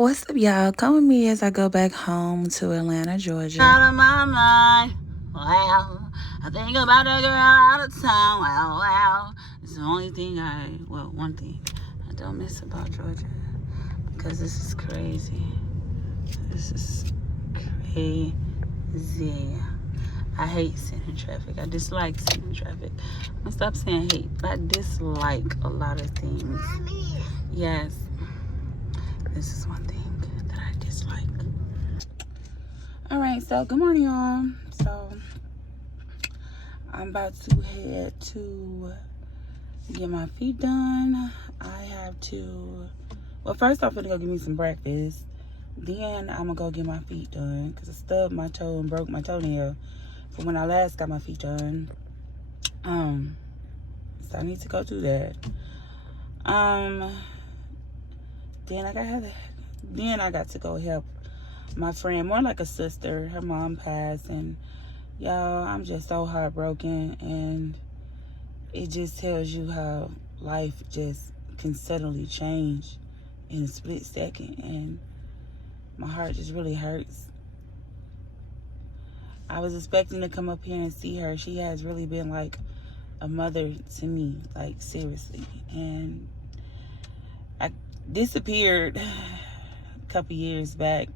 What's up, y'all? Come with me as I go back home to Atlanta, Georgia. Out of my mind. Well, I think about a girl out of town. Well, it's the only thing one thing I don't miss about Georgia. Because this is crazy. This is crazy. I hate sitting in traffic. I dislike sitting in traffic. I'm gonna stop saying hate. I dislike a lot of things. Mommy. Yes. This is one thing that I dislike. Alright, so good morning, y'all. So I'm about to head to get my feet done. I have to, well, first I'm gonna go get me some breakfast. Then I'm gonna go get my feet done because I stubbed my toe and broke my toenail from when I last got my feet done. So I need to go do that. Then I got to go help my friend, more like a sister. Her mom passed, and y'all, I'm just so heartbroken, and it just tells you how life just can suddenly change in a split second, and my heart just really hurts. I was expecting to come up here and see her. She has really been like a mother to me, like seriously. And I disappeared a couple years back,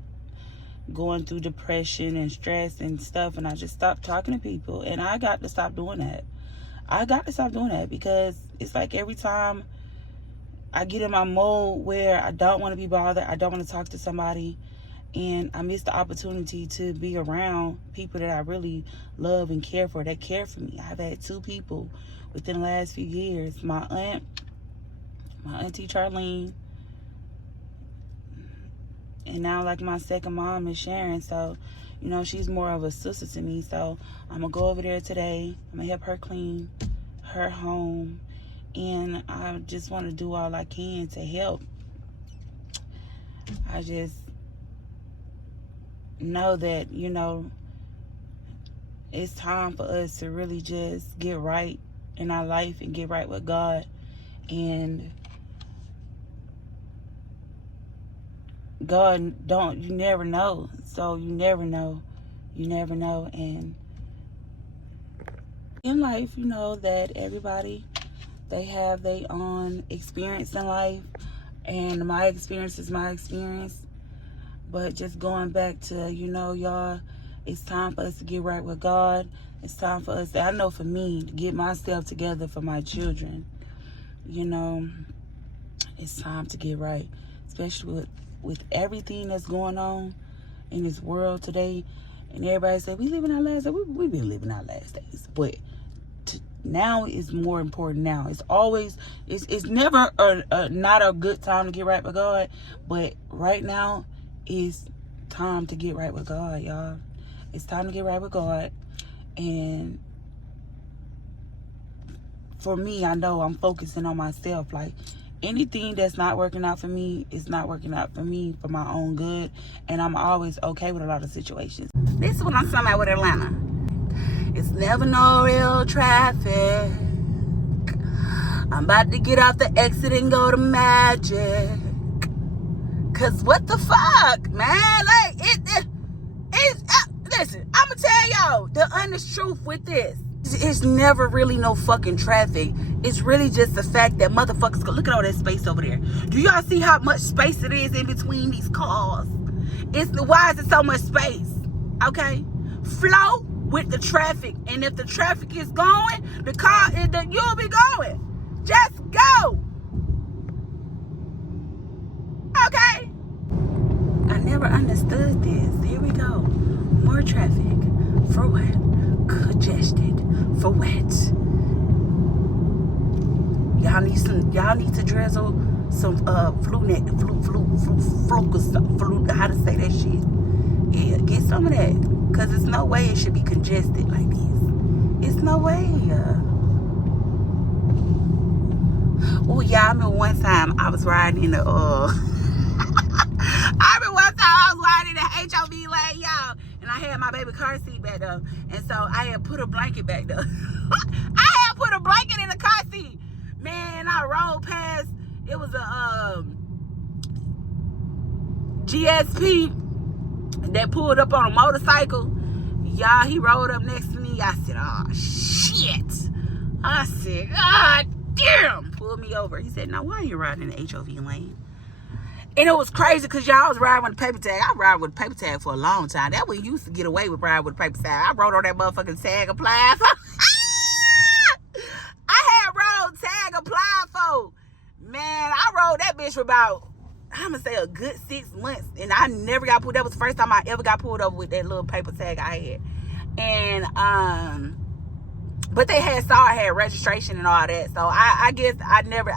going through depression and stress and stuff, and I just stopped talking to people, and I got to stop doing that. Because it's like every time I get in my mode where I don't want to be bothered, I don't want to talk to somebody, and I miss the opportunity to be around people that I really love and care for, that care for me. I've had 2 people within the last few years. My auntie Charlene, and now like my second mom is Sharon. So, you know, she's more of a sister to me. So I'm gonna go over there today. I'm gonna help her clean her home, and I just want to do all I can to help. I just know that, you know, it's time for us to really just get right in our life and get right with God. And God, you never know. So you never know. And in life, you know that everybody, they have their own experience in life, and my experience is my experience. But just going back to, you know, y'all, it's time for us to get right with God. It's time for us, I know for me, to get myself together for my children. You know, it's time to get right, especially with everything that's going on in this world today. And everybody say, we living our last days. We've been living our last days. But now is more important now. It's always, it's never not a good time to get right with God. But right now is time to get right with God, y'all. It's time to get right with God. And for me, I know I'm focusing on myself. Like, anything that's not working out for me is not working out for me for my own good. And I'm always okay with a lot of situations. This is what I'm talking about with Atlanta. It's never no real traffic. I'm about to get off the exit and go to Magic. Cause what the fuck, man? Like, listen, I'm gonna tell y'all the honest truth with this. It's never really no fucking traffic. It's really just the fact that motherfuckers go, look at all that space over there. Do y'all see how much space it is in between these cars? Why is it so much space? Okay? Flow with the traffic. And if the traffic is going, you'll be going. Just go. Okay? I never understood this. Here we go. More traffic. For what? Congested. For what? Y'all need to drizzle some flu, how to say that shit. Yeah, get some of that. Cause there's no way it should be congested like this. It's no way. Oh yeah, I remember one time I was riding in the HOV lane, y'all, and I had my baby car seat back there, and so I had put a blanket back there. I had put a blanket in the car seat. Man, I rolled past. It was a GSP that pulled up on a motorcycle. Y'all, he rode up next to me. I said, oh, shit. I said, God damn. Pulled me over. He said, now, why are you riding in the HOV lane? And it was crazy because y'all was riding with a paper tag. I ride with a paper tag for a long time. That way you used to get away with riding with a paper tag. I rode on that motherfucking tag applied for. I had road tag applied for. Man, I rode that bitch for about, I'm going to say a good 6 months. And I never got pulled. That was the first time I ever got pulled over with that little paper tag I had. And, but they saw I had registration and all that. So I guess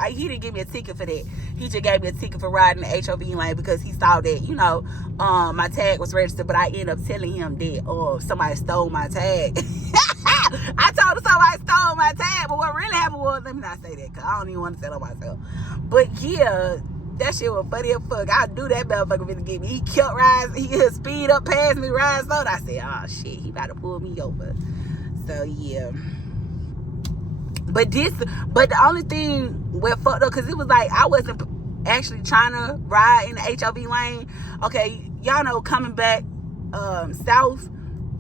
he didn't give me a ticket for that. He just gave me a ticket for riding the HOV lane because he saw that, you know, my tag was registered. But I ended up telling him that somebody stole my tag. I told him somebody stole my tag. But what really happened was, let me not say that because I don't even want to tell on myself. But yeah, that shit was funny as fuck. I knew that motherfucker finna get me. He kept riding. He could speed up past me, riding slow. I said, oh shit, he about to pull me over. So yeah. But the only thing where fucked up, because it was like I wasn't actually trying to ride in the HOV lane. Okay, y'all know coming back south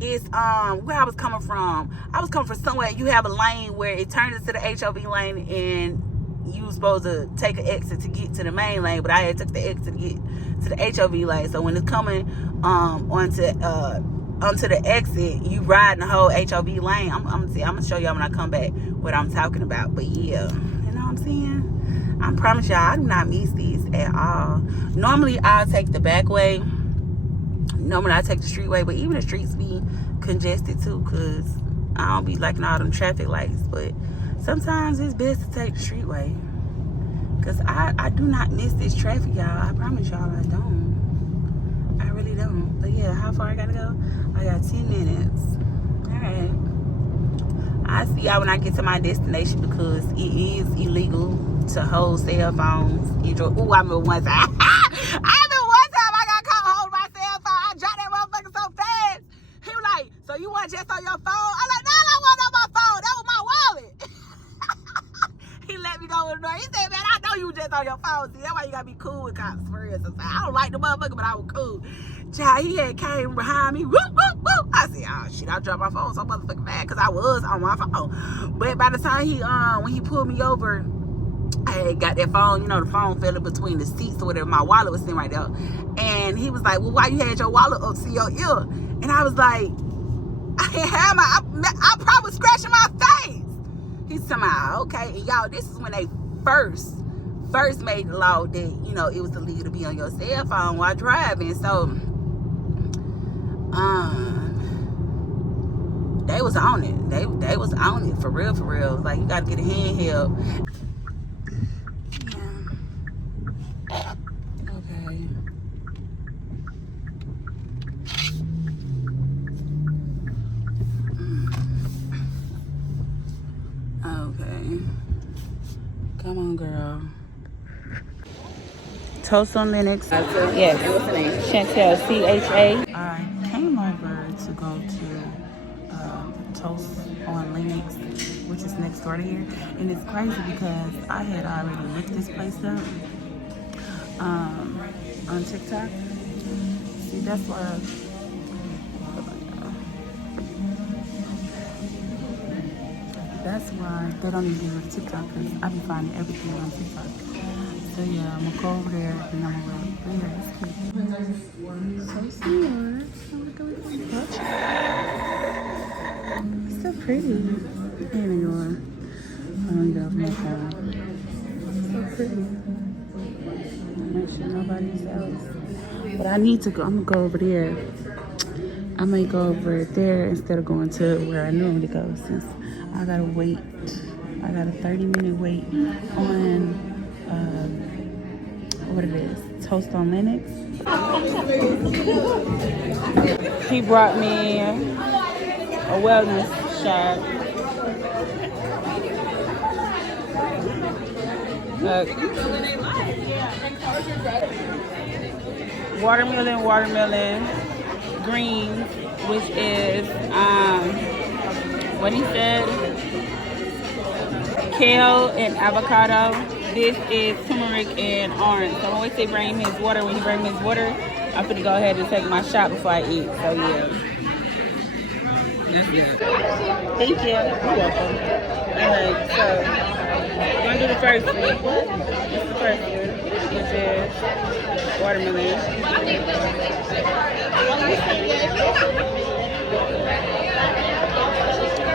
is where I was coming from. I was coming from somewhere. You have a lane where it turns into the HOV lane and you was supposed to take an exit to get to the main lane, but I had took the exit to get to the HOV lane. So when it's coming onto the exit, you riding the whole HOV lane. I'm gonna show y'all when I come back what I'm talking about. But yeah, you know what I'm saying? I promise y'all, I do not miss this at all. Normally I'll take the back way. Normally I take the street way, but even the streets be congested too, cause I don't be liking all them traffic lights. But sometimes it's best to take the street way, cause I do not miss this traffic, y'all. I promise y'all I don't. I really don't. But yeah, how far I gotta go? I got 10 minutes. Alright. I see y'all when I get to my destination because it is illegal to hold cell phones. Ooh, I remember one time. I got caught holding my cell phone. I dropped that motherfucker so fast. He was like, so you want just on your phone? I'm like, no, I don't want on my phone. That was my wallet. He let me go with the door. He said, man, I know you just on your phone. See, that's why you gotta be cool with cops for real. I don't like the motherfucker, but I was cool. Child, he had came behind me. Whoop, whoop, whoop. I said, oh shit, I dropped my phone so motherfucking mad because I was on my phone. But by the time when he pulled me over, I had got that phone, you know, the phone fell in between the seats or whatever. My wallet was sitting right there. And he was like, well, why you had your wallet up to your ear? And I was like, I probably was scratching my face. He's talking about, okay. And y'all, this is when they first made the law that, you know, it was illegal to be on your cell phone while driving. So, they was on it. They was on it for real, for real. Like, you gotta get a handheld. Yeah. Okay. Okay. Come on, girl. Toast on Linux. Yes. What's the name? Chantel, CHA. I came over to go to Toast on Linux, which is next door to here. And it's crazy because I had already looked this place up on TikTok. See, that's why. That's why they don't even do TikTok, because I be finding everything on TikTok. So yeah, I'm gonna go over there and I'm gonna bring her this cute. So smart. It's so pretty. Anyway, I don't get off my phone. So pretty. Make sure nobody's else. But I need to go. I'm gonna go over there. I may go over there instead of going to where I normally go, since I gotta wait. I got a 30-minute wait on what it is, Toast on Linux. He brought me a wellness shot. Watermelon, greens, which is what he said, kale and avocado. This is turmeric and orange. So I always say bring him his water. When he brings me his water, I'm finna go ahead and take my shot before I eat. So yeah. That's good. Thank you. You're welcome. Alright, so we're gonna do the first one. This is the first one, which is watermelon.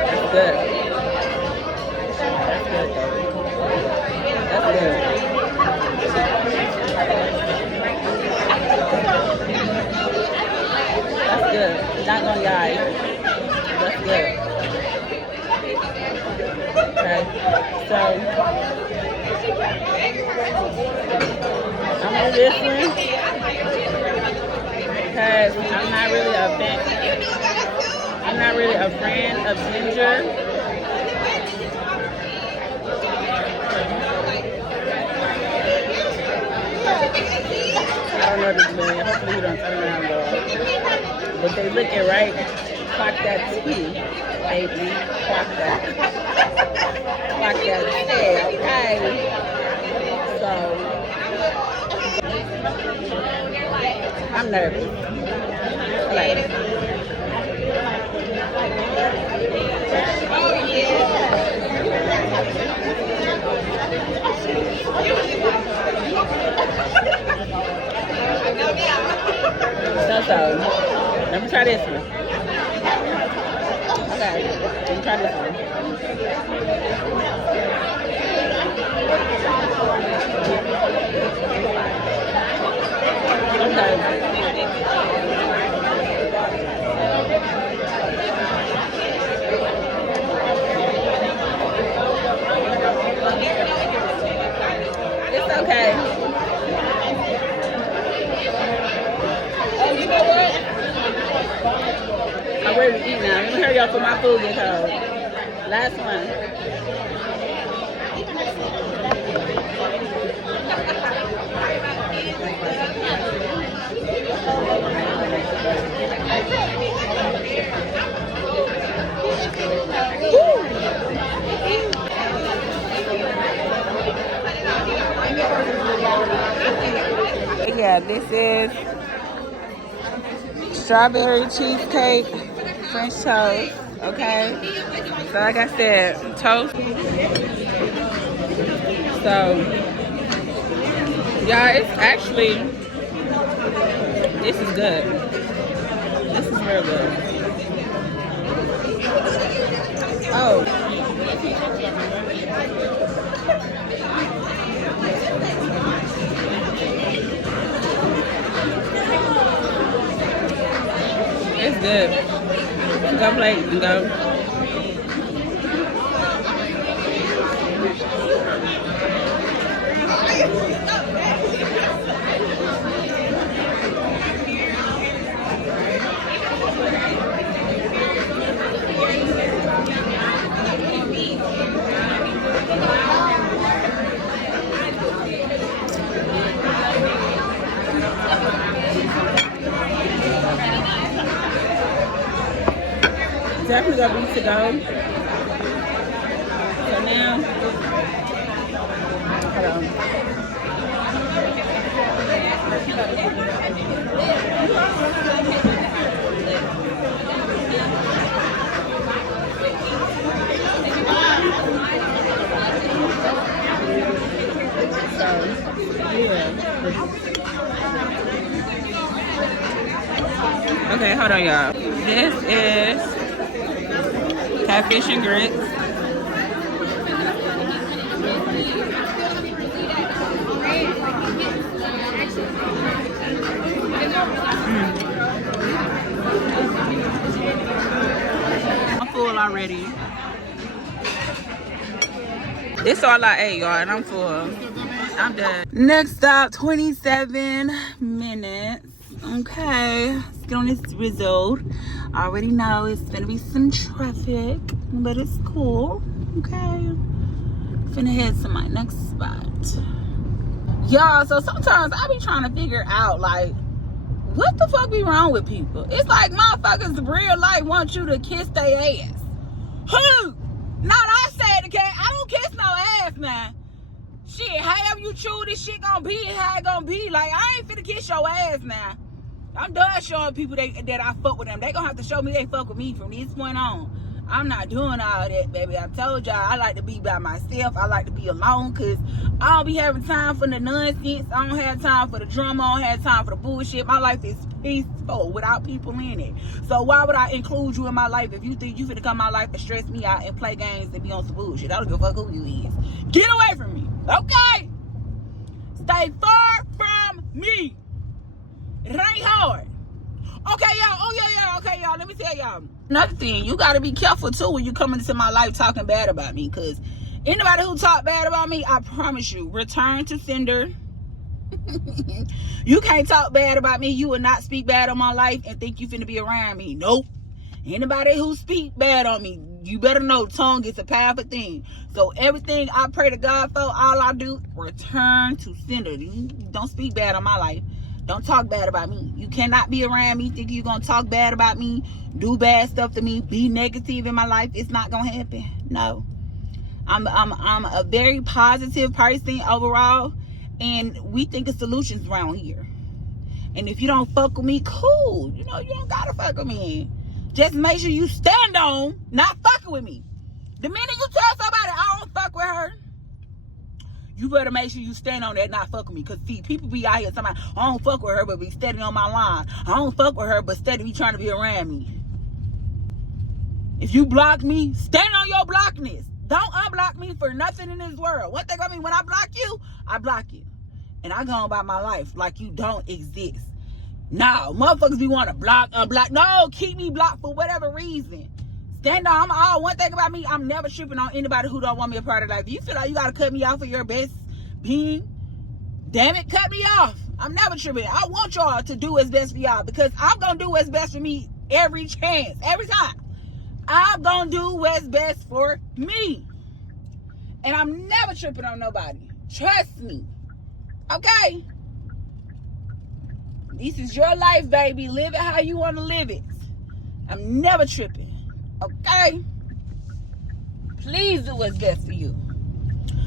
That's good. That's good though. That's good. That's good. Not gonna lie. That's good. Okay. So I'm gonna do this one because I'm not really a fan of ginger. I don't know this man. Hopefully he don't turn around though. But they looking right. Clock that tea, baby. Clock that. Clock that tea, okay? So I'm nervous. Like, oh yeah. So, let me try this one. Okay, let me try this one. Okay. It's okay. Oh, you know what? I'm ready to eat now. Let me hurry up for my food get cold. Last one. Yeah, this is strawberry cheesecake, French toast. Okay, so like I said, toast. So, yeah, it's actually, this is good. This is real good. Oh. It's good. Go plate and go. Definitely gonna be to go. So now, hold on. So, yeah. Okay, hold on, y'all. This is catfish and grits. I'm full already. This all I ate, y'all, and I'm full. I'm done. Next stop, 27 minutes. Okay, let's get on this result. I already know it's gonna be some traffic, but it's cool. Okay, finna head to my next spot. Y'all, so sometimes I be trying to figure out, like, what the fuck be wrong with people? It's like motherfuckers in real life want you to kiss their ass. Who? Not I said okay, I don't kiss no ass now. Shit, however you chew this shit gonna be, how it gonna be. Like, I ain't finna kiss your ass now. I'm done showing people that I fuck with them. They gonna have to show me they fuck with me from this point on. I'm not doing all that, baby. I told y'all I like to be by myself. I like to be alone because I don't be having time for the nonsense. I don't have time for the drama. I don't have time for the bullshit. My life is peaceful without people in it. So why would I include you in my life if you think you finna come my life and stress me out and play games and be on some bullshit? I don't give a fuck who you is. Get away from me, okay? Stay far from me. It ain't hard. Okay, y'all. Oh, yeah. Okay, y'all. Let me tell y'all. Another thing, you got to be careful, too, when you come into my life talking bad about me. Because anybody who talk bad about me, I promise you, return to sender. You can't talk bad about me. You will not speak bad on my life and think you finna be around me. Nope. Anybody who speak bad on me, you better know tongue is a powerful thing. So everything I pray to God for, all I do, return to sender. You don't speak bad on my life. Don't talk bad about me. You cannot be around me thinking you're gonna talk bad about me, do bad stuff to me, be negative in my life. It's not gonna happen. No. I'm a very positive person overall, and we think of solutions around here. And if you don't fuck with me, cool. You know, you don't gotta fuck with me. Just make sure you stand on not fucking with me. The minute you tell somebody I don't fuck with her, you better make sure you stand on that, not fuck with me. Because, see, people be out here talking about, I don't fuck with her, but be steady on my line. I don't fuck with her, but steady be trying to be around me. If you block me, stand on your blockness. Don't unblock me for nothing in this world. One thing about me, when I block you, I block you. And I go on about my life like you don't exist. No, motherfuckers be want to block, unblock. No, keep me blocked for whatever reason. Stand on. One thing about me, I'm never tripping on anybody who don't want me a part of life. If you feel like you gotta cut me off for your best being, damn it, cut me off. I'm never tripping. I want y'all to do what's best for y'all because I'm gonna do what's best for me every chance, every time. I'm gonna do what's best for me. And I'm never tripping on nobody. Trust me. Okay? This is your life, baby. Live it how you want to live it. I'm never tripping. Okay? Please do what's best for you.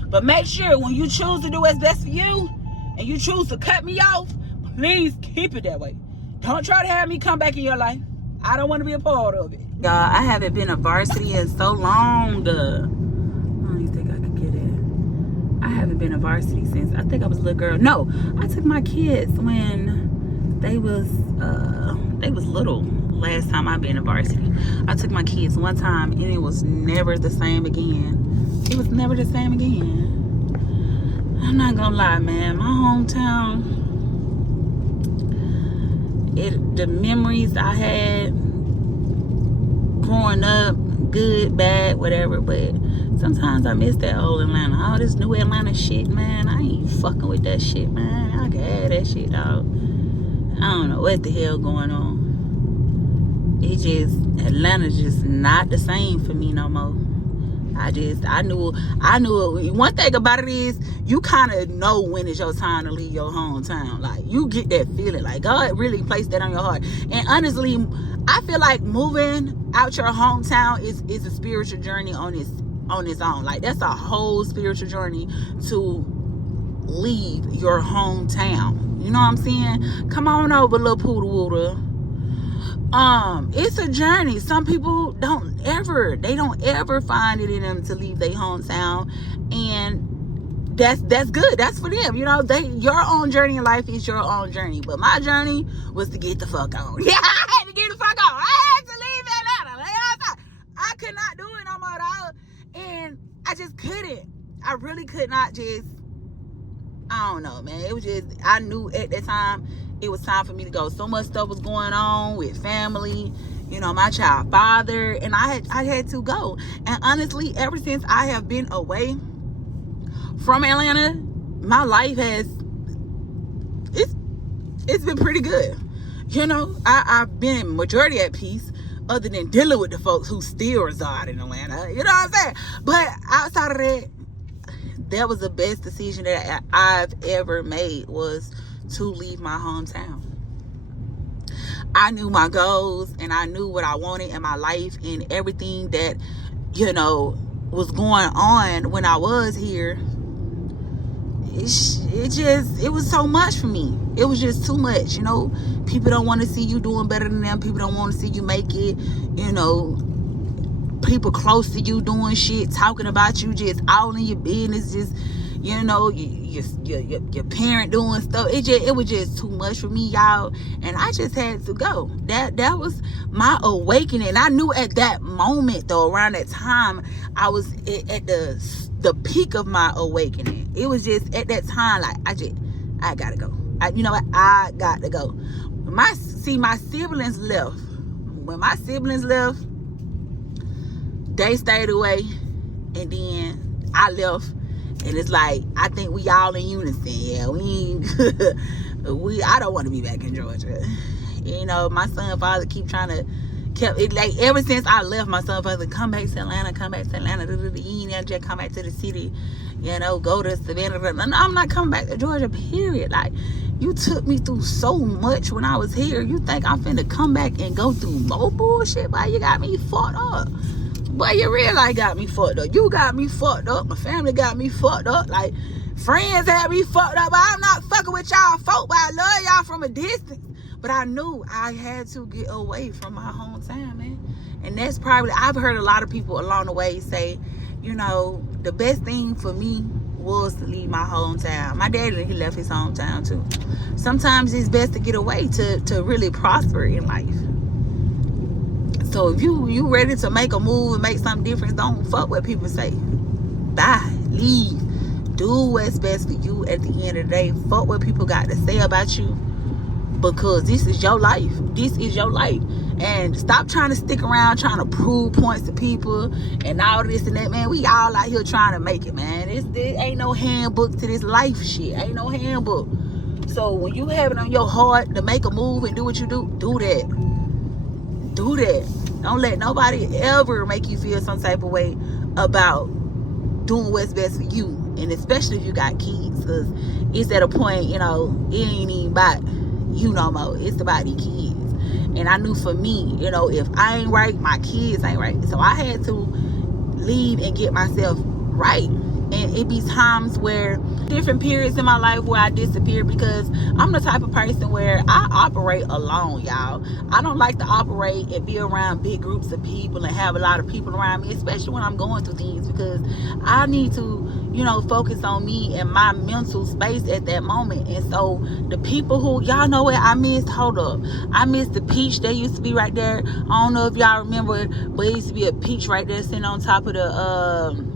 But make sure when you choose to do what's best for you and you choose to cut me off, please keep it that way. Don't try to have me come back in your life. I don't want to be a part of it. Y'all, I haven't been a varsity in so long. I don't even think I could get it. I haven't been a varsity since, I think I was a little girl. No, I took my kids when they was little. Last time I been a varsity, I took my kids one time and it was never the same again. It was never the same again. I'm not gonna lie, man. My hometown, the memories I had growing up, good, bad, whatever, but sometimes I miss that old Atlanta. All this new Atlanta shit, man, I ain't fucking with that shit, man. I can have that shit, dog. I don't know what the hell going on. Atlanta's just not the same for me no more. I knew it. One thing about it is you kind of know when it's your time to leave your hometown. Like, you get that feeling. Like, God really placed that on your heart. And honestly, I feel like moving out your hometown is a spiritual journey on its own. Like, that's a whole spiritual journey to leave your hometown. You know what I'm saying? Come on over, little poodle woodle. It's a journey. Some people don't ever find it in them to leave their hometown, and that's good. That's for them. You know, your own journey in life is your own journey. But my journey was to get the fuck on. Yeah, I had to get the fuck on. I had to leave Atlanta. I could not do it no more, dog. And I just couldn't. I really could not just. I don't know, man. It was just, I knew at that time it was time for me to go. So much stuff was going on with family, you know, my child father, and I had to go. And honestly, ever since I have been away from Atlanta, my life it's been pretty good. You know, I've been majority at peace, other than dealing with the folks who still reside in Atlanta. You know what I'm saying? But outside of that was the best decision that I've ever made, was to leave my hometown. I knew my goals and I knew what I wanted in my life, and everything that, you know, was going on when I was here. it was so much for me. It was just too much, you know. People don't want to see you doing better than them. People don't want to see you make it, you know. People close to you doing shit, talking about you, just all in your business, just, you know, your parent doing stuff. It was just too much for me, y'all, and I just had to go. That was my awakening. I knew at that moment, though, around that time, I was at the peak of my awakening. It was just at that time, like, I gotta go. You know what? I got to go. My siblings left. When my siblings left, they stayed away, and then I left, and it's like, I think we all in unison. Yeah, I don't want to be back in Georgia. You know, my son and father keep it, like, ever since I left, my son and father, come back to Atlanta, you know, just come back to the city, you know, go to Savannah. I'm not coming back to Georgia, period. Like, you took me through so much when I was here. You think I'm finna come back and go through more bullshit? Why you got me fucked up? Boy, you really got me fucked up. You got me fucked up. My family got me fucked up. Like, friends had me fucked up. But I'm not fucking with y'all folk, but I love y'all from a distance. But I knew I had to get away from my hometown, man. And that's probably, I've heard a lot of people along the way say, you know, the best thing for me was to leave my hometown. My daddy, he left his hometown too. Sometimes it's best to get away to really prosper in life. So if you ready to make a move and make something different, don't fuck what people say. Bye. Leave. Do what's best for you at the end of the day. Fuck what people got to say about you, because this is your life. This is your life. And stop trying to stick around trying to prove points to people and all this and that, man. We all out here trying to make it, man. There ain't no handbook to this life shit. Ain't no handbook. So when you have it on your heart to make a move and do what you do that. Do that. Don't let nobody ever make you feel some type of way about doing what's best for you. And especially if you got kids, because it's at a point, you know, it ain't even about you no more. It's about these kids. And I knew for me, you know, if I ain't right, my kids ain't right. So I had to leave and get myself right. And it be times where, different periods in my life where I disappear, because I'm the type of person where I operate alone, y'all. I don't like to operate and be around big groups of people and have a lot of people around me, especially when I'm going through things, because I need to, you know, focus on me and my mental space at that moment. And so the people who, y'all know what I missed? Hold up. I missed the peach that used to be right there. I don't know if y'all remember, but it used to be a peach right there sitting on top of the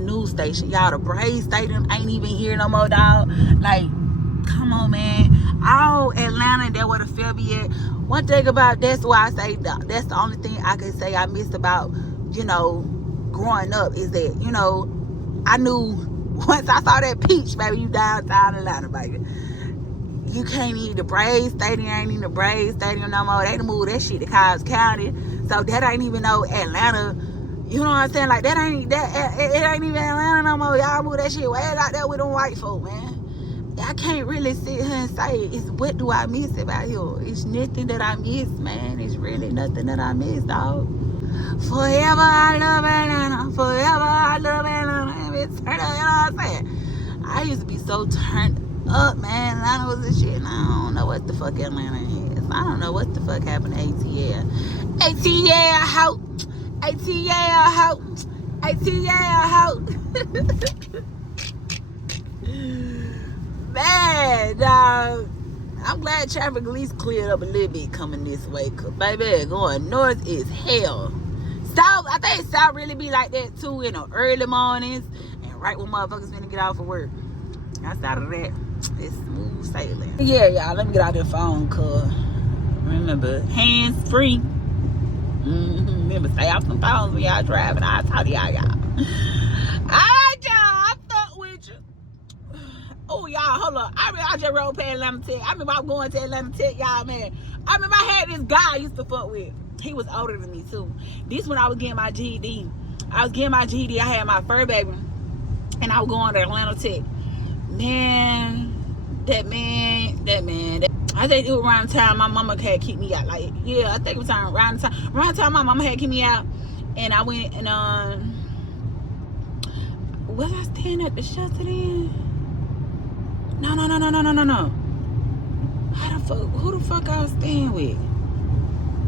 news station. Y'all, the Braves Stadium ain't even here no more, dog. Like, come on, man. All Atlanta, that where the field be at. One thing about, that's why I say that's the only thing I can say I missed about, you know, growing up, is that, you know, I knew once I saw that peach, baby, you downtown Atlanta, baby. You can't eat the Braves Stadium, ain't even the Braves Stadium no more. They done moved that shit to Cobbs County. So that ain't even no Atlanta. You know what I'm saying? Like, it ain't even Atlanta no more. Y'all move that shit way out there with them white folk, man. I can't really sit here and say, what do I miss about here? It's nothing that I miss, man. It's really nothing that I miss, dog. Forever I love Atlanta. Forever I love Atlanta. You know what I'm saying? I used to be so turned up, man. Atlanta was the shit, and I don't know what the fuck Atlanta is. I don't know what the fuck happened to ATL. ATL, how? ATL, how? ATL, how? Man, dog. I'm glad traffic at least cleared up a little bit coming this way. Cause baby, going north is hell. South, I think South really be like that too in the early mornings and right when motherfuckers finna get off of work. Outside of that, it's smooth sailing. Yeah, y'all, let me get out the phone, cause remember, hands free. Remember, stay off some phones when y'all driving. I'll talk to y'all. Alright, y'all, I fuck with you. Oh, y'all, hold up. I just rode past Atlanta Tech. I remember I was going to Atlanta Tech, y'all, man. I remember I had this guy I used to fuck with. He was older than me, too. This when I was getting my GED. I was getting my GED. I had my fur baby. And I was going to Atlanta Tech. Man, that man. I think it was around the time my mama had kicked me out. Like, yeah, I think it was around the time my mama had kicked me out. And I went and, was I staying at the shelter then? No. Who the fuck I was staying with?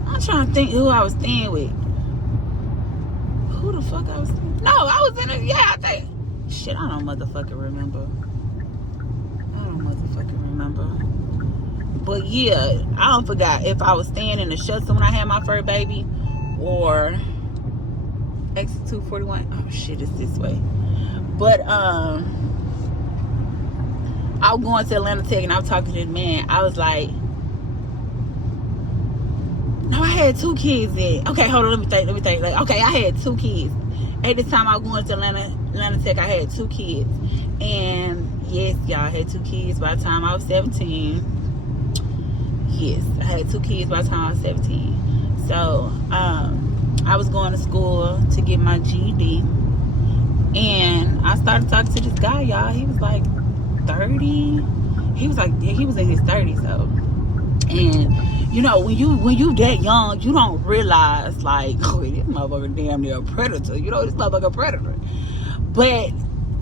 I'm trying to think who I was staying with. Who the fuck I was staying with? No, I was in a, I think. Shit, I don't motherfucking remember. But yeah, I don't forgot if I was staying in the shelter when I had my first baby or exit 241. Oh shit, it's this way. But I was going to Atlanta Tech and I was talking to the man. I was like, no, I had 2 kids then. Okay, hold on, let me think. Like, okay, I had 2 kids. At this time I was going to Atlanta Tech, I had 2 kids. And yes, y'all, I had 2 kids by the time I was 17. Yes, I had 2 kids by the time I was 17. So, I was going to school to get my GED. And I started talking to this guy, y'all. He was like 30. He was in his 30s, so. And, you know, when you that young, you don't realize, like, oh, this motherfucker damn near a predator. You know, this motherfucker a predator. But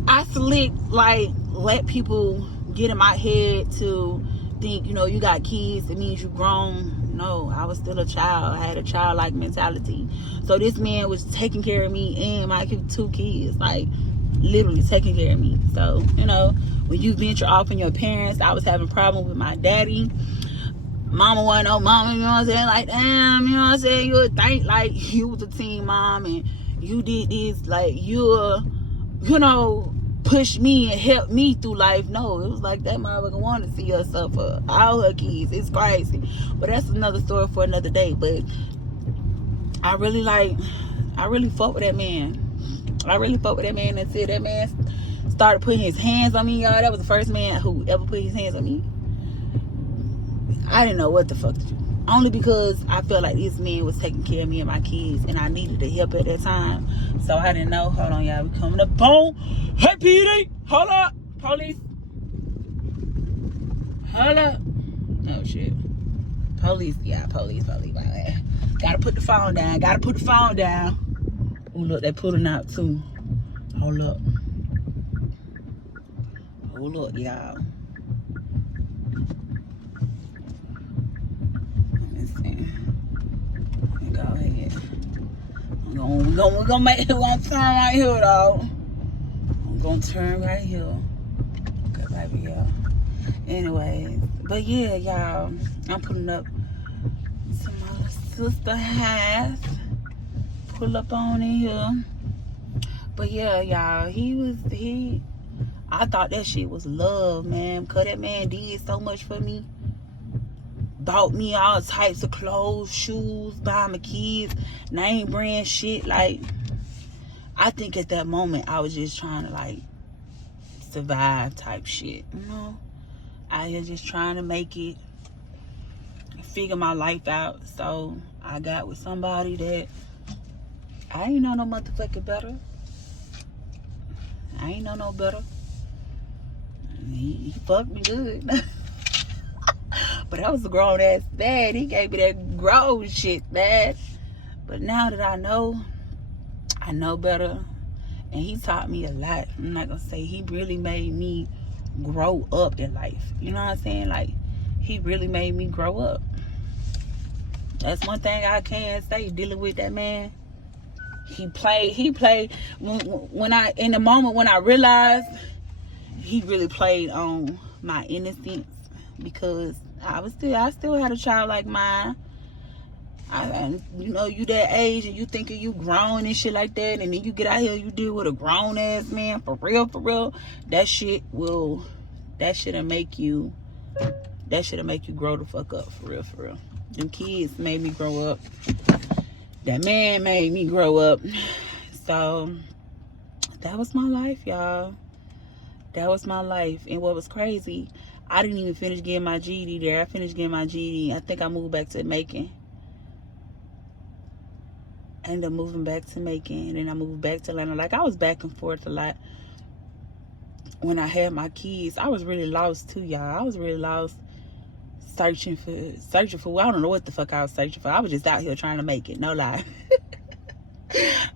I like, let people get in my head to think, you know, you got kids, it means you grown. No, I was still a child. I had a childlike mentality. So this man was taking care of me and my 2 kids, like literally taking care of me. So, you know, when you venture off in your parents, I was having problems with my daddy. Mama wasn't no mama, you know what I'm saying? Like, damn, you know what I'm saying? You would think like you was a teen mom and you did this, like you know, push me and help me through life. No, it was like that motherfucker wanted to see her suffer. All her kids. It's crazy. But that's another story for another day. But I really fought with that man. Until that man started putting his hands on me, y'all. That was the first man who ever put his hands on me. I didn't know what the fuck to do. Only because I felt like this man was taking care of me and my kids, and I needed the help at that time. So I didn't know. Hold on, y'all. We coming up on. Hey, PD. Hold up. Police. Hold up. Oh, shit. Police. Yeah, police. My bad. Gotta put the phone down. Oh, look. They pulling out, too. Hold up, y'all. Go ahead. We're gonna turn right here, though. I'm gonna turn right here. Good baby, y'all. Anyways, but yeah, y'all, I'm pulling up to my sister house. Pull up on in here. But yeah, y'all, I thought that shit was love, man. Cause that man did so much for me. Bought me all types of clothes, shoes, buy my kids, name brand shit. Like, I think at that moment I was just trying to like survive type shit, you know. I was just trying to make it, figure my life out. So I got with somebody that I ain't know no motherfucking better. I ain't know no better. He fucked me good. But that was a grown ass dad. He gave me that grown shit, man. But now that I know better. And he taught me a lot. I'm not gonna say he really made me grow up in life. You know what I'm saying? Like, he really made me grow up. That's one thing I can say, dealing with that man. He played when in the moment when I realized, he really played on my innocence, because I still had a child like mine. You know, you that age and you thinking you grown and shit like that, and then you get out here, you deal with a grown ass man, for real. That shit'll make you grow the fuck up, for real. Them kids made me grow up. That man made me grow up. So that was my life, y'all. That was my life. And what was crazy, I didn't even finish getting my GED there. I finished getting my GED. I think I moved back to Macon. I ended up moving back to Macon, and then I moved back to Atlanta. Like, I was back and forth a lot when I had my kids. I was really lost too, y'all. I was really lost, searching for. I don't know what the fuck I was searching for. I was just out here trying to make it. No lie.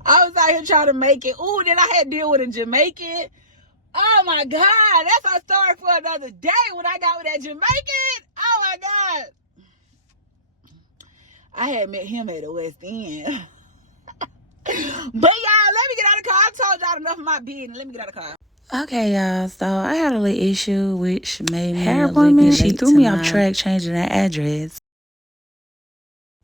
I was out here trying to make it. Ooh, then I had to deal with a Jamaican. Oh my God, that's a story for another day when I got with that Jamaican. Oh my God. I had met him at the West End. But y'all, let me get out of the car. I told y'all enough of my business. Let me get out of the car. Okay, y'all. So I had a little issue which made me hair appointment. She threw me off track changing the address.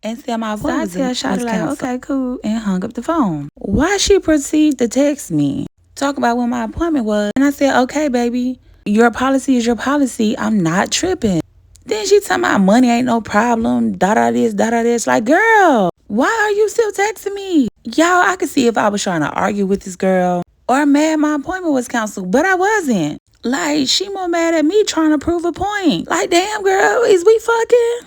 And said my voice was shot like, okay, cool, and hung up the phone. Why she proceeded to text me, talk about when my appointment was, and I said, okay, baby, your policy is your policy. I'm not tripping. Then she talking about money ain't no problem, da-da this, da-da this. Like, girl, why are you still texting me? Y'all, I could see if I was trying to argue with this girl or mad my appointment was canceled, but I wasn't. Like, she more mad at me trying to prove a point. Like, damn, girl, is we fucking?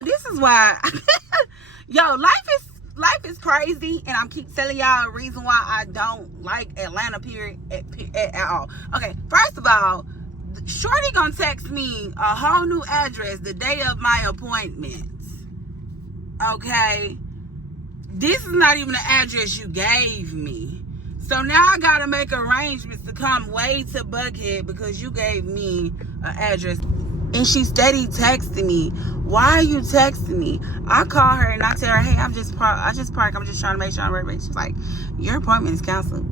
This is why, yo, life is crazy, and I'm keep telling y'all a reason why I don't like Atlanta, period, at all. Okay, first of all, Shorty gonna text me a whole new address the day of my appointment. Okay, this is not even the address you gave me. So now I gotta make arrangements to come way to Buckhead because you gave me an address. And she steady texting me. Why are you texting me? I call her and I tell her, hey, I just parked. I'm just trying to make sure I'm ready. She's like, your appointment is canceled.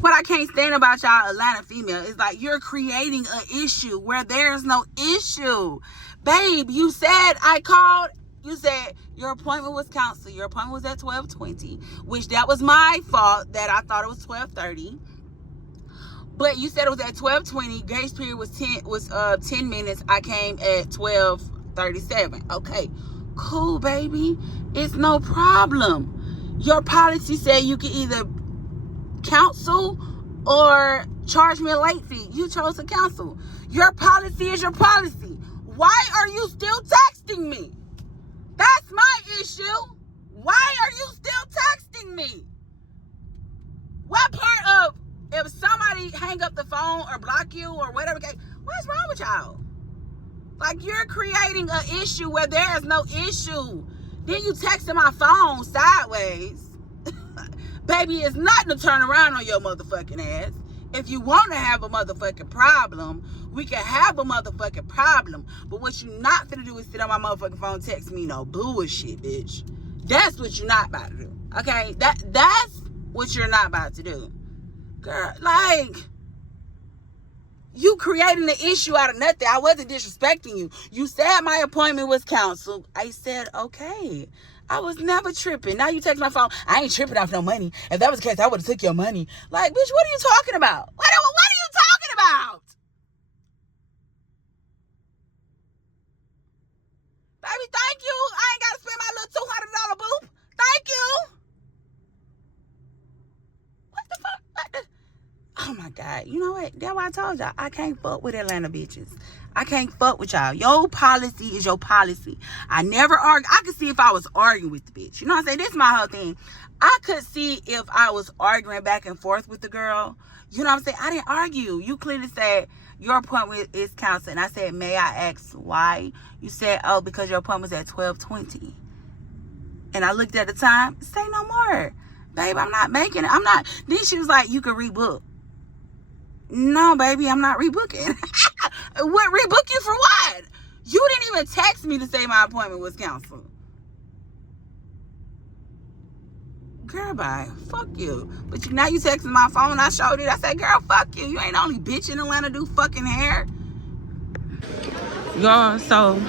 What I can't stand about y'all Atlanta female is like you're creating an issue where there's no issue. Babe, you said I called. You said your appointment was canceled. Your appointment was at 12:20, which that was my fault that I thought it was 12:30. But you said it was at 12:20. Grace period was 10 minutes. I came at 12:37. Okay, cool, baby. It's no problem. Your policy said you could either cancel or charge me a late fee. You chose to cancel. Your policy is your policy. Why are you still texting me? That's my issue. Why are you still texting me? What part of if somebody hang up the phone or block you or whatever, what's wrong with y'all? Like, you're creating an issue where there is no issue. Then you texting my phone sideways. Baby, it's not to turn around on your motherfucking ass. If you want to have a motherfucking problem, we can have a motherfucking problem. But what you not finna do is sit on my motherfucking phone text me no bullshit, bitch. That's what you're not about to do. Okay? That's what you're not about to do. Girl, like, you creating the issue out of nothing. I wasn't disrespecting you. You said my appointment was canceled. I said, okay. I was never tripping. Now you text my phone. I ain't tripping off no money. If that was the case, I would have took your money. Like, bitch, what are you talking about? What are you talking about? Baby, thank you. I ain't got to spend my little $200 boop. Thank you. What the fuck? Oh my God. You know what? That's why I told y'all. I can't fuck with Atlanta bitches. I can't fuck with y'all. Your policy is your policy. I never argue. I could see if I was arguing with the bitch. You know what I'm saying? This is my whole thing. I could see if I was arguing back and forth with the girl. You know what I'm saying? I didn't argue. You clearly said your appointment is canceled. And I said, may I ask why? You said, oh, because your appointment was at 12:20. And I looked at the time. Say no more. Babe, I'm not making it. I'm not. Then she was like, you can rebook. No, baby, I'm not rebooking. What, rebook you for what? You didn't even text me to say my appointment was canceled. Girl, bye. Fuck you. But now you texting my phone. I showed it. I said, girl, fuck you. You ain't only bitch in Atlanta do fucking hair. Y'all, so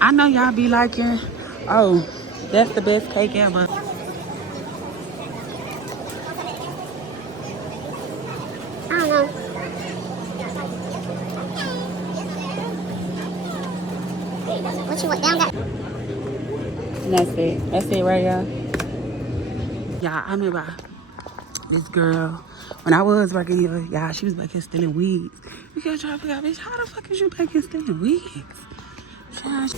I know y'all be liking, oh, that's the best cake ever. I don't know. What you want down that? And that's it. That's it right here. Y'all, I remember this girl, when I was working here, y'all, she was back here stealing wigs. We kept trying to figure out, bitch, how the fuck is you back here stealing wigs? I'm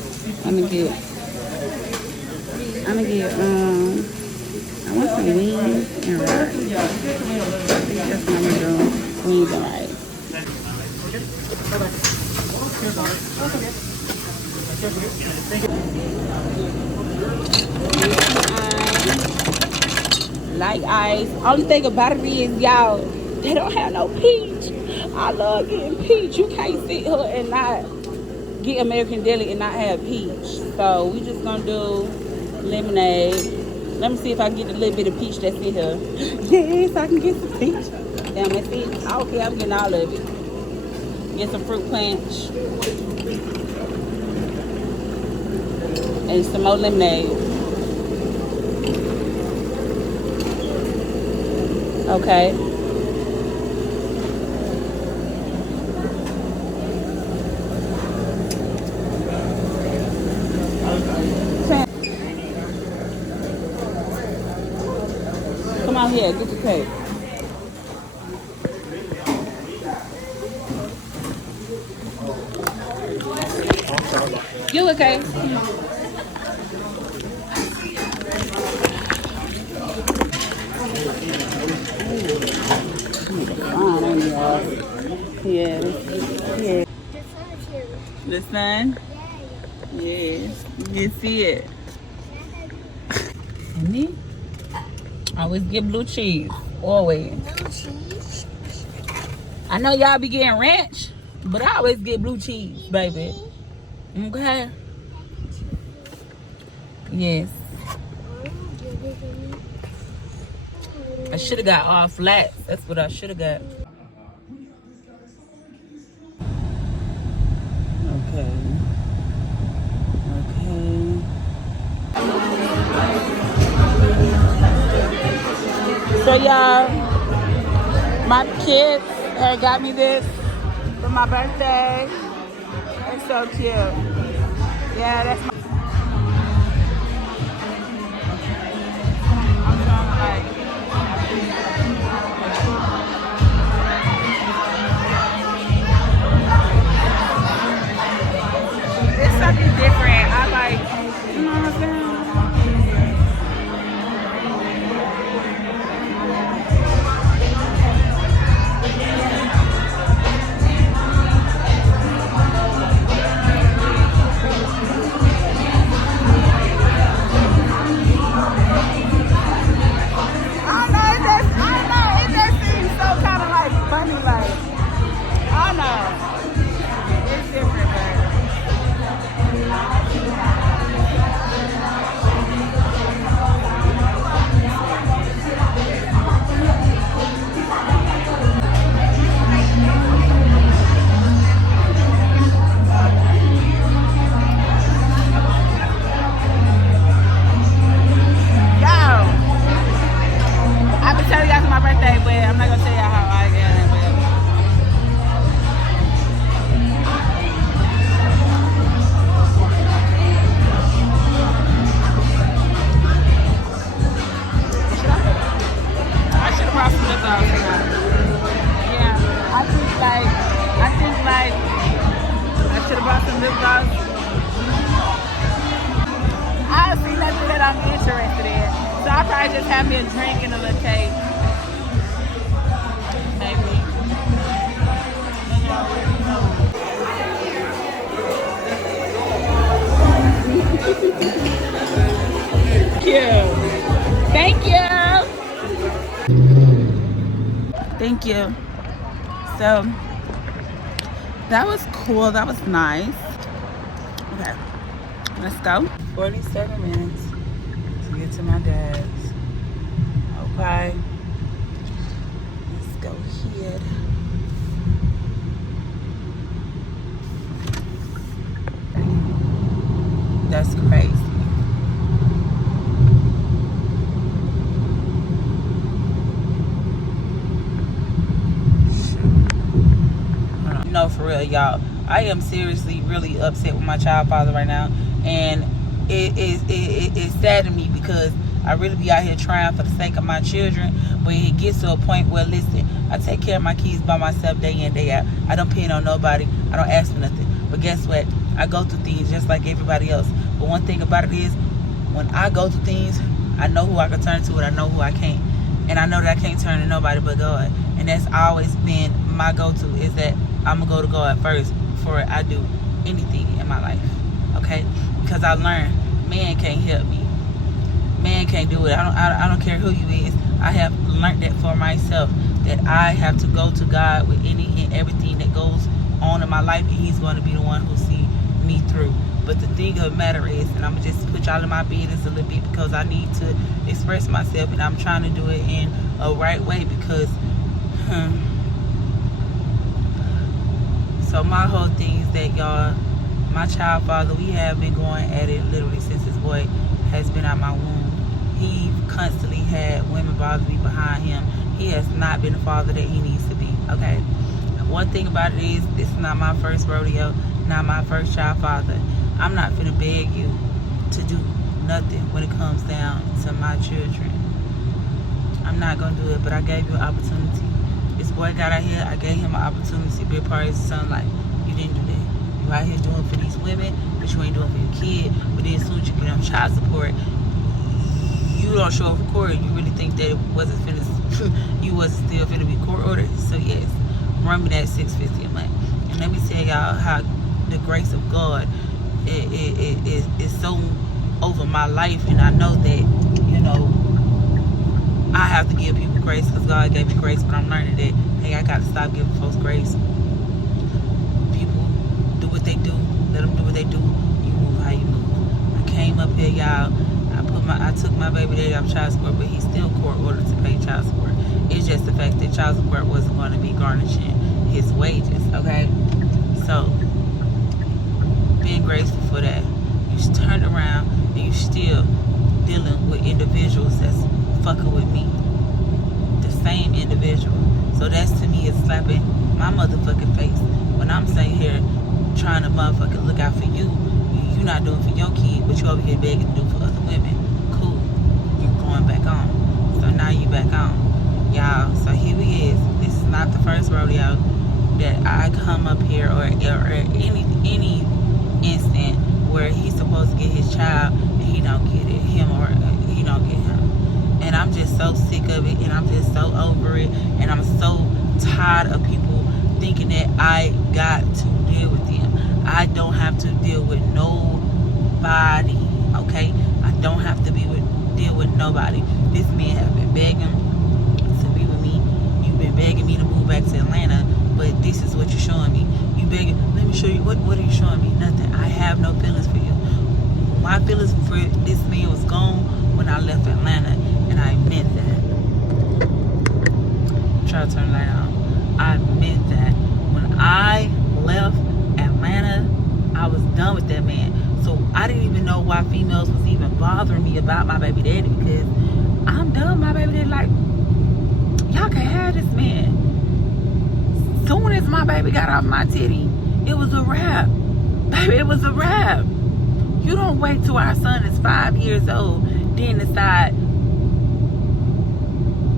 gonna get, I want some wings and rice. That's what I'm gonna do. Wings and rice. Like ice. Only thing about it is, y'all, they don't have no peach. I love getting peach. You can't sit here and not get American Deli and not have peach. So we just gonna do lemonade. Let me see if I can get a little bit of peach that's in here. Yes, I can get some peach. Damn, that's it. Okay, I'm getting all of it. Get some fruit punch. And some more lemonade. Okay. Come on here, get your cake. You okay? Yeah. Yeah. The sun? Yes. You see it. Me? I always get blue cheese. Always. Blue cheese. I know y'all be getting ranch, but I always get blue cheese, baby. Okay? Yes. I should have got all flats. That's what I should have got. Okay. So y'all, my kids had got me this for my birthday. It's so cute. Yeah, that's my. I'm trying to like. It's something different. I like. You know what I'm saying? Just have me a drink and a little cake. Maybe. Thank you. Thank you. So that was cool. That was nice. Okay, let's go. 47 minutes to get to my dad's. Okay, let's go here. That's crazy. No, for real, y'all. I am seriously really upset with my child father right now, and it's sad to me because I really be out here trying for the sake of my children, but it gets to a point where, listen, I take care of my kids by myself day in, day out. I don't depend on nobody. I don't ask for nothing. But guess what? I go through things just like everybody else. But one thing about it is, when I go through things, I know who I can turn to and I know who I can't. And I know that I can't turn to nobody but God. And that's always been my go-to, is that I'm going to go to God first before I do anything in my life. okay? Because I learned man can't help me. Man can't do it. I don't care who you is. I have learned that for myself, that I have to go to God with any and everything that goes on in my life, and he's going to be the one who see me through. But the thing of the matter is, and I'm going to just put y'all in my business a little bit because I need to express myself, and I'm trying to do it in a right way because so my whole thing is that, y'all, my child father, we have been going at it literally since this boy has been out my womb. He constantly had women bother me behind him. He has not been the father that he needs to be, okay? One thing about it is, this is not my first rodeo, not my first child father. I'm not finna beg you to do nothing when it comes down to my children. I'm not gonna do it, but I gave you an opportunity. This boy got out here, I gave him an opportunity to be a part of his son life. You didn't do that. You out here doing for these women, but you ain't doing for your kid. But then as soon as you get on child support, you don't show up for court. You really think that it wasn't finished? You wasn't still finna be court ordered? So yes, run me that $650 a month. And let me tell y'all how the grace of God is so over my life, and I know that, you know, I have to give people grace because God gave me grace, but I'm learning that, hey, I gotta stop giving folks grace. People do what they do, let them do what they do, you move how you move. I came up here, y'all, I took my baby daddy off child support, but he's still court ordered to pay child support. It's just the fact that child support wasn't going to be garnishing his wages, okay? So, being grateful for that. You turned around and you still dealing with individuals that's fucking with me. The same individual. So that's, to me, is slapping my motherfucking face. When I'm sitting here trying to motherfucking look out for you, you're not doing for your kid, but you over here begging to do for other women. Cool. You're going back on. So now you back on. Y'all, so here we is. This is not the first rodeo that I come up here or any instant where he's supposed to get his child and he don't get it, him or he don't get him. And I'm just so sick of it, and I'm just so over it, and I'm so tired of people thinking that I got to deal with them. I don't have to deal with nobody, okay? I don't have to deal with nobody. This man has been begging to be with me. You've been begging me to move back to Atlanta, but this is what you're showing me. You begging, let me show you, what are you showing me? Nothing. I have no feelings for you. My feelings for this man was gone when I left Atlanta, and I meant that. Try to turn the light on. I meant that. When I left Atlanta, I was done with that man. So I didn't even know why females was even bothering me about my baby daddy, because I'm done with my baby daddy. Like, y'all can't have this man. Soon as my baby got off my titty, it was a wrap. Baby, it was a wrap. You don't wait till our son is 5 years old, then decide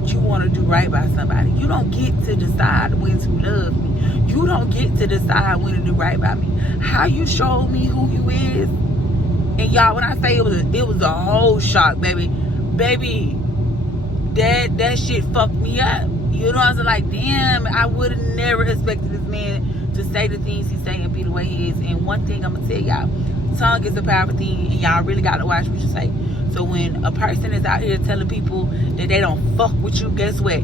you want to do right by somebody. You don't get to decide when to love me. You don't get to decide when to do right by me. How you showed me who you is, and y'all, when I say it was a whole shock, baby, that shit fucked me up. You know what I'm saying? Like, damn, I would have never expected this man to say the things he's saying and be the way he is. And one thing I'm gonna tell y'all, tongue is a powerful thing, and y'all really gotta watch what you say. So when a person is out here telling people that they don't fuck with you, guess what?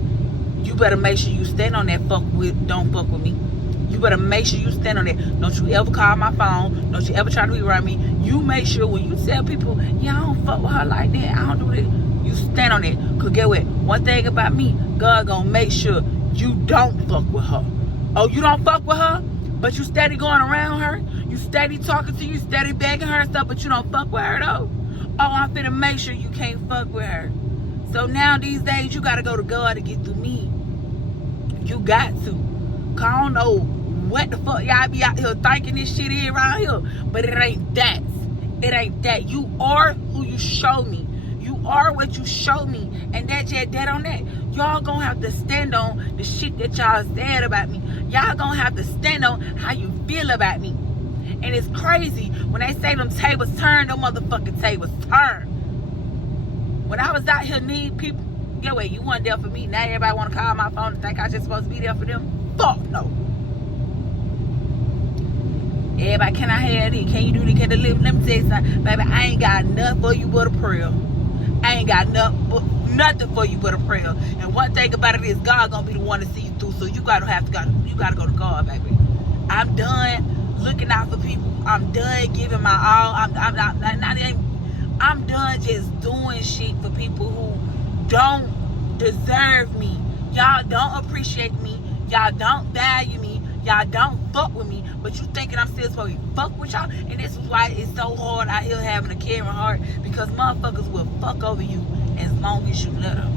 You better make sure you stand on that don't fuck with me. You better make sure you stand on that. Don't you ever call my phone. Don't you ever try to be around me. You make sure when you tell people, yeah, I don't fuck with her like that, I don't do that, you stand on it. Because get what? One thing about me, God gonna make sure you don't fuck with her. Oh, you don't fuck with her? But you steady going around her? You steady talking to you, steady begging her and stuff, but you don't fuck with her though? Oh, I'm finna make sure you can't fuck with her. So now these days, you gotta go to God to get through me. You got to. Cause I don't know what the fuck y'all be out here thinking this shit is around here. But it ain't that. It ain't that. You are who you show me. You are what you show me. And that's just that on that. Y'all gonna have to stand on the shit that y'all said about me. Y'all gonna have to stand on how you feel about me. And it's crazy when they say them tables turn, them motherfucking tables turn. When I was out here need people, get away, you weren't there for me. Now everybody want to call my phone and think I just supposed to be there for them. Fuck no. Everybody, can I have that is. Can you do this? Can you live? Let me tell you something, baby. I ain't got nothing for you but a prayer. I ain't got nothing for you but a prayer. And one thing about it is God gonna be the one to see you through. So you gotta go to God, baby. I'm done looking out for people. I'm done giving my all. I'm done just doing shit for people who don't deserve me. Y'all don't appreciate me. Y'all don't value me. Y'all don't fuck with me. But you thinking I'm still supposed to fuck with y'all? And this is why it's so hard out here having a caring heart. Because motherfuckers will fuck over you as long as you let them.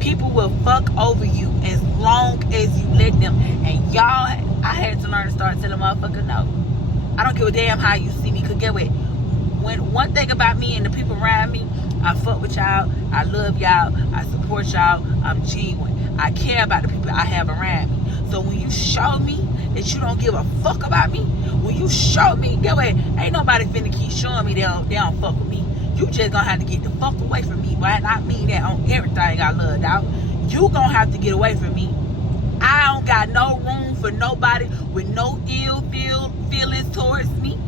People will fuck over you as long as you let them. And y'all, I had to learn to start telling motherfuckers no. I don't give a damn how you see me. Cause get what? When one thing about me and the people around me, I fuck with y'all, I love y'all, I support y'all, I'm genuine. I care about the people I have around me. So when you show me that you don't give a fuck about me, when you show me, get what? Ain't nobody finna keep showing me they don't fuck with me. You just gonna have to get the fuck away from me. But I mean that on everything I love, dog. You gonna have to get away from me. I don't got no room for nobody with no ill feelings towards me.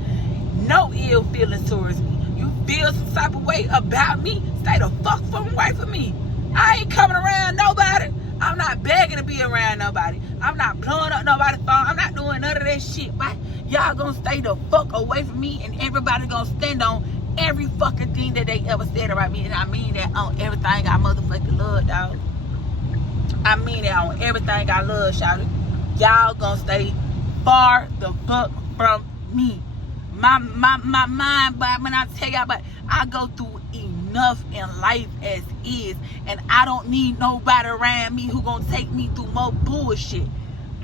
No ill feelings towards me. You feel some type of way about me, stay the fuck from away from me. I ain't coming around nobody. I'm not begging to be around nobody. I'm not blowing up nobody's phone. I'm not doing none of that shit, but y'all gonna stay the fuck away from me, and everybody gonna stand on every fucking thing that they ever said about me. And I mean that on everything I motherfucking love, dog. I mean that on everything I love, shawty. Y'all gonna stay far the fuck from me. My mind, but when I tell y'all, but I go through enough in life as is, and I don't need nobody around me who gonna take me through more bullshit.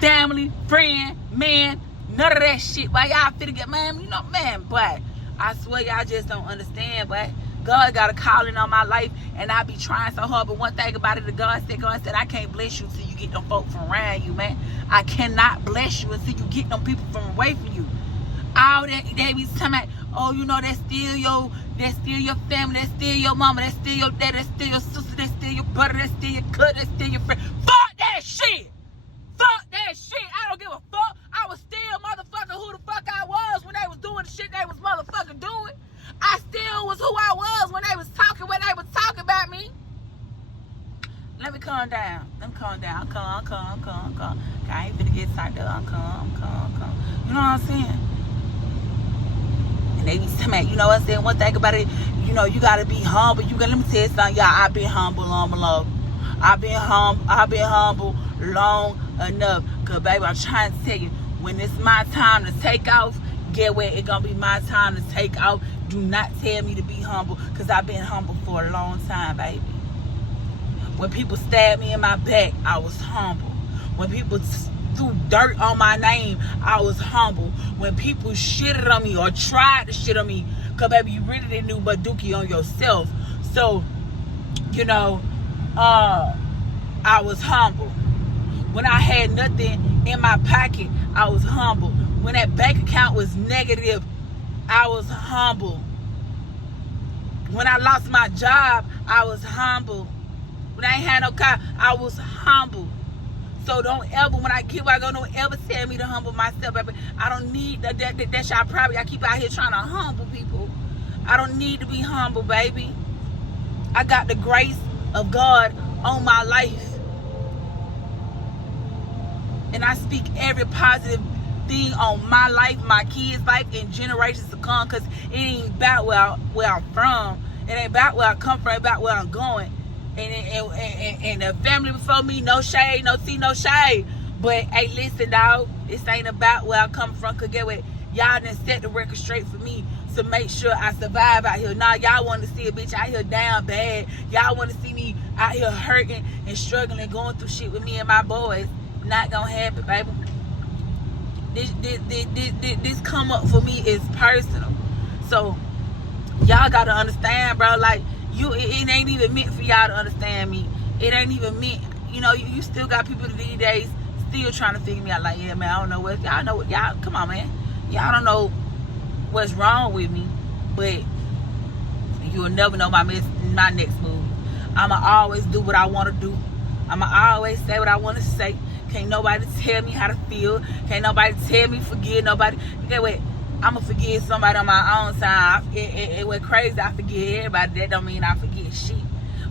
Family, friend, man, none of that shit. Why y'all finna get, man, you know, man, but I swear y'all just don't understand, but God got a calling on my life, and I be trying so hard. But one thing about it, God said, I can't bless you until you get them folk from around you, man. I cannot bless you until you get them people from away from you. All that they be talking about, oh, you know, that's still your family, that's still your mama, that's still your dad, that's still your sister, that's still your brother, that's still your cousin, that's still your friend. Fuck that shit! Fuck that shit! I don't give a fuck. I was still motherfucking who the fuck I was when they was doing the shit they was motherfucking doing. I still was who I was when they was talking about me. Let me calm down. I'm calm. I ain't finna get tight up. I'm calm. You know what I'm saying? And they be saying, you know what I'm saying? One thing about it, you know, you gotta be humble. Let me tell you something, y'all. I've been humble long enough. I've been humble long enough. Cause baby, I'm trying to tell you, when it's my time to take off, get where it gonna be my time to take off. Do not tell me to be humble, cause I've been humble for a long time, baby. When people stabbed me in my back, I was humble. When people threw dirt on my name, I was humble. When people shitted on me or tried to shit on me, cause baby, you really didn't do but dookie on yourself. So, you know, I was humble. When I had nothing in my pocket, I was humble. When that bank account was negative, I was humble. When I lost my job, I was humble. When I ain't had no car, I was humble. So don't ever, when I get where I go, don't ever tell me to humble myself, baby. I don't need that's y'all probably. I keep out here trying to humble people. I don't need to be humble, baby. I got the grace of God on my life. And I speak every positive thing on my life, my kids' life, and generations to come, because it ain't about where I'm from. It ain't about where I come from, it's about where I'm going. And the family before me, no shade, no tea, no shade. But hey, listen, dog, this ain't about where I come from. Cause get what? Y'all done set the record straight for me to make sure I survive out here. Nah, y'all want to see a bitch out here down bad. Y'all want to see me out here hurting and struggling, going through shit with me and my boys. Not gonna happen, baby. This come up for me is personal. So y'all gotta understand, bro. Like, it ain't even meant for y'all to understand me. It ain't even meant, you know, you still got people these days still trying to figure me out. Like, yeah, man, I don't know what, y'all know what, y'all, come on, man. Y'all don't know what's wrong with me, but you'll never know my next move. I'ma always do what I want to do. I'ma always say what I want to say. Can't nobody tell me how to feel. Can't nobody tell me forgive nobody. Okay, wait. I'ma forgive somebody on my own time. It went crazy. I forgive everybody. That don't mean I forget shit.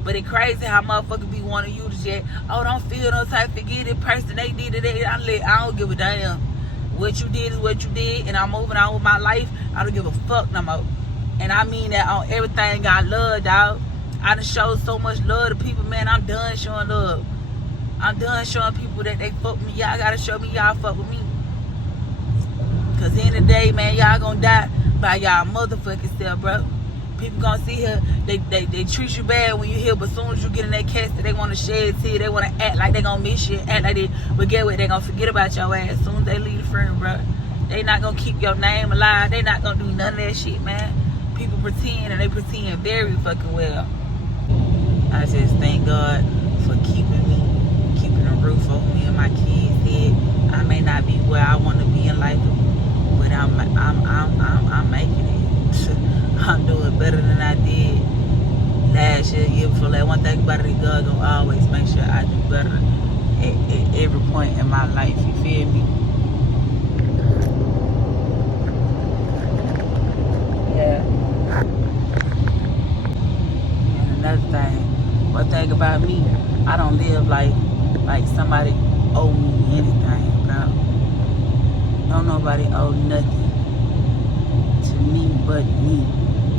But it crazy how motherfuckers be wanting you to just, oh, don't feel no type, forget it, person, they did it. I don't give a damn. What you did is what you did, and I'm moving on with my life. I don't give a fuck no more. And I mean that on everything I love, dog. I done showed so much love to people, man. I'm done showing love. I'm done showing people that they fuck with me. Y'all gotta show me y'all fuck with me. Cause at the end of the day, man, y'all gonna die by y'all motherfucking self, bro. People gonna see her, they treat you bad when you here, but as soon as you get in that casket, they wanna shed tears, they wanna act like they gonna miss you, act like they, but get what, they gonna forget about your ass as soon as they leave the firm, bro. They not gonna keep your name alive, they not gonna do none of that shit, man. People pretend, and they pretend very fucking well. I just thank God for keeping me, keeping a roof over me and my kids' head. I may not be where I wanna be in life, but I'm making it. I'm doing better than I did last year before. Like, one thing about it, God gonna always make sure I do better at every point in my life. You feel me? Yeah. And another thing, one thing about me, I don't live like somebody owe me anything, bro. Don't nobody owe nothing to me but me.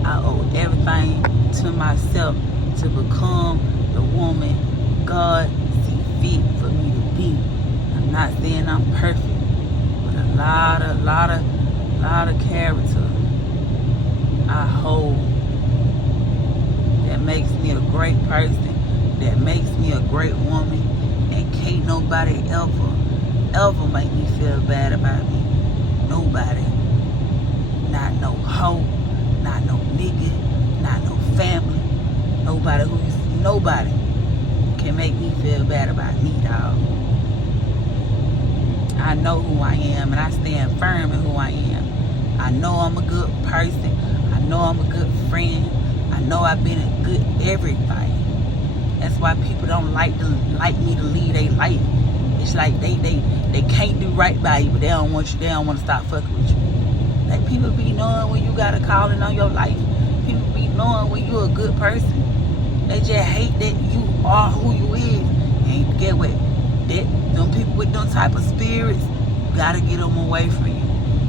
I owe everything to myself to become the woman God see fit for me to be. I'm not saying I'm perfect, but a lot of character I hold that makes me a great person, that makes me a great woman, and can't nobody ever make me feel bad about me. Nobody. Not no hoe, not no nigga, not no family, nobody can make me feel bad about me, dog. I know who I am, and I stand firm in who I am. I know I'm a good person. I know I'm a good friend. I know I've been a good everything. That's why people don't like me to lead their life. It's like they can't do right by you, but they don't want to stop fucking with you. Like, people be knowing when you got a calling on your life. People be knowing when you're a good person. They just hate that you are who you is. And get what? Them people with them type of spirits, you gotta get them away from you.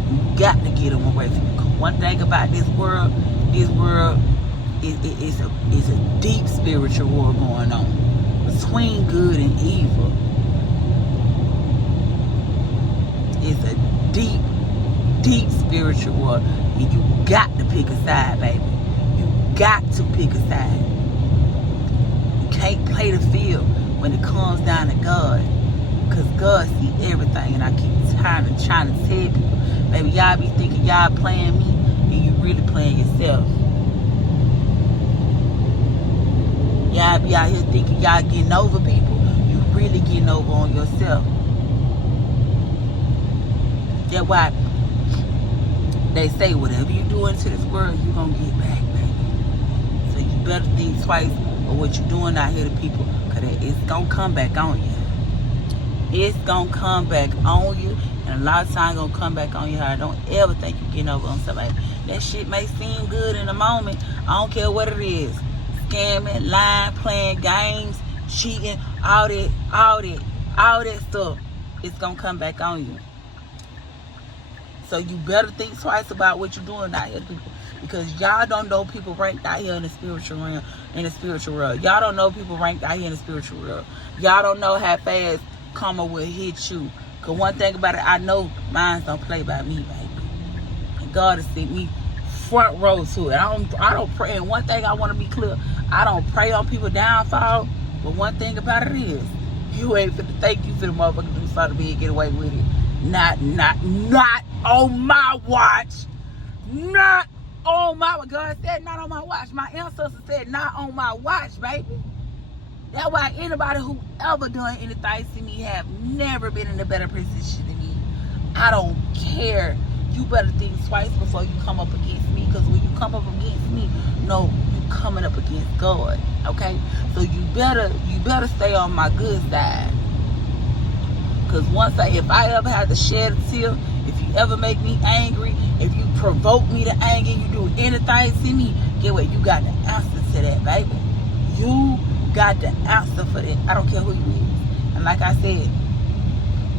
You got to get them away from you. Cause one thing about this world is a deep spiritual war going on between good and evil. It's a deep spiritual war, and you got to pick a side, baby. You got to pick a side. You can't play the field when it comes down to God, because God see everything. And I keep trying to tell people, baby, y'all be thinking y'all playing me, and you really playing yourself. Y'all be out here thinking y'all getting over people, you really getting over on yourself. That's why they say whatever you do into this world, you gonna get back, baby. So you better think twice of what you're doing out here to people, because it's gonna come back on you. It's gonna come back on you, and a lot of times gonna come back on you hard. Don't ever think you're getting over on somebody. That shit may seem good in the moment. I don't care what it is. Scamming, lying, playing games, cheating, all that stuff. It's gonna come back on you. So you better think twice about what you're doing out here, people, because y'all don't know people ranked out here in the spiritual realm, Y'all don't know people ranked out here in the spiritual world. Y'all don't know how fast karma will hit you. Cause one thing about it, I know mine don't play by me, baby. And God has sent me front row to it. I don't pray. And one thing I want to be clear, I don't pray on people's downfall. But one thing about it is, you ain't finna think you finna motherfucker do something big and get away with it. Not on my watch. Not on my, God said not on my watch. My ancestors said not on my watch, baby. That's why anybody who ever done anything to me have never been in a better position than me. I don't care. You better think twice before you come up against me, because when you come up against me, no, you coming up against God. Okay? So you better stay on my good side. Because if I ever have to shed a tear, if you ever make me angry, if you provoke me to anger, you do anything to me, get what? You got the answer to that, baby. You got the answer for that. I don't care who you is. And like I said,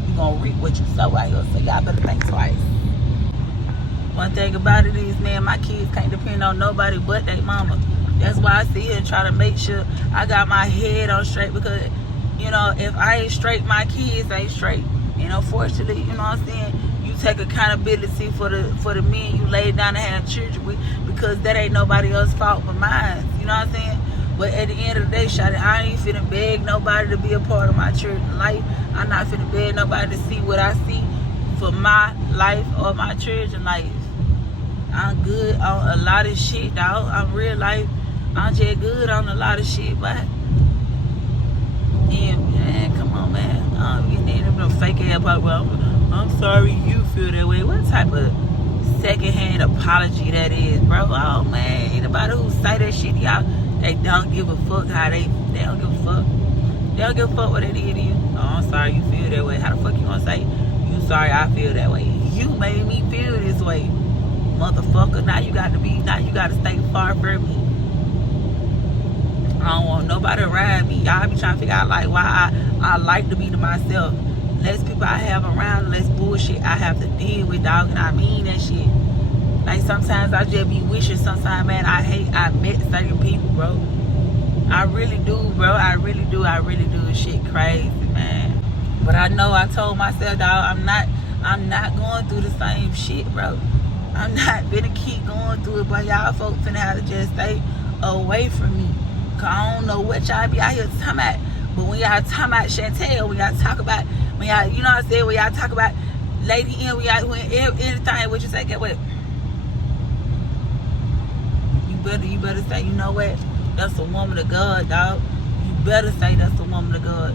you gonna reap what you sow out here. So y'all better think twice. One thing about it is, man, my kids can't depend on nobody but their mama. That's why I sit here and try to make sure I got my head on straight, because, you know, if I ain't straight, my kids ain't straight. And unfortunately, you know what I'm saying, you take accountability for the men you laid down to have children with, because that ain't nobody else's fault but mine. You know what I'm saying? But at the end of the day, shawty, I ain't finna beg nobody to be a part of my children's life. I'm not finna beg nobody to see what I see for my life or my children's life. I'm good on a lot of shit, dog. I'm real life. I'm just good on a lot of shit, but yeah, man, come on, man. I'm getting in them fake ass part. Well, I'm sorry you feel that way. What type of secondhand apology that is, bro? Oh man, anybody who say that shit, y'all, they don't give a fuck how they don't give a fuck. They don't give a fuck what they did to you. Oh, I'm sorry you feel that way. How the fuck you gonna say you sorry I feel that way? You made me feel this way, motherfucker. Now you got to stay far from me. I don't want nobody to ride me. Y'all be trying to figure out like why I like to be to myself. Less people I have around, less bullshit I have to deal with, dog. And I mean that shit. Like sometimes I just be wishing sometimes, man, I met certain people, bro. I really do, bro. I really do. Shit crazy, man. But I know I told myself, dog, I'm not going through the same shit, bro. I'm not gonna keep going through it, but y'all folks finna have to just stay away from me. Cause I don't know what y'all be out here talking about. But when y'all talking about Chantel, when y'all talk about, when y'all, you know what I'm saying, when y'all talk about Lady M, when anything, what you say, get what? You better say, you know what? That's a woman of God, dog. You better say that's a woman of God.